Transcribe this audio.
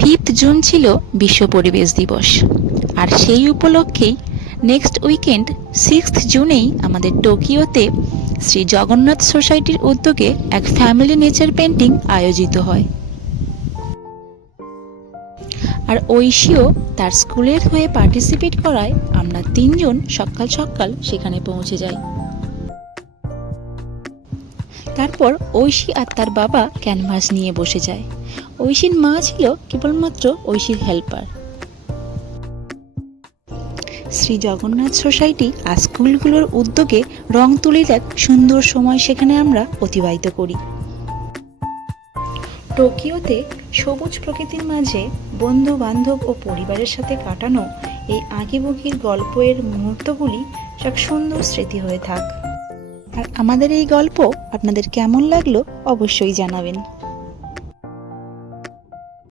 5th June ছিল বিশ্ব পরিবেশ দিবস, আর সেই উপলক্ষেই নেক্সট উইকেন্ড 6th জুনেই আমাদের টোকিওতে শ্রী জগন্নাথ সোসাইটির উদ্যোগে এক ফ্যামিলি নেচার পেন্টিং আয়োজিত হয়। আর ঐশীও তার স্কুলের হয়ে পার্টিসিপেট করায় আমরা 3 জন সকাল সকাল সেখানে পৌঁছে যাই। তারপর ঐশী আর তার বাবা ক্যানভাস নিয়ে বসে যায়। ঐশীর মা ছিল কেবলমাত্র ঐশীর হেল্পার। শ্রী জগন্নাথ সোসাইটি আর স্কুলগুলোর উদ্যোগে রং তুলির এক সুন্দর সময় সেখানে আমরা অতিবাহিত করি। টোকিওতে সবুজ প্রকৃতির মাঝে বন্ধু বান্ধব ও পরিবারের সাথে কাটানো এই আঁকিবুকির গল্পের মুহূর্তগুলি এক সুন্দর স্মৃতি হয়ে থাক। আর আমাদের এই গল্প আপনাদের কেমন লাগলো অবশ্যই জানাবেন।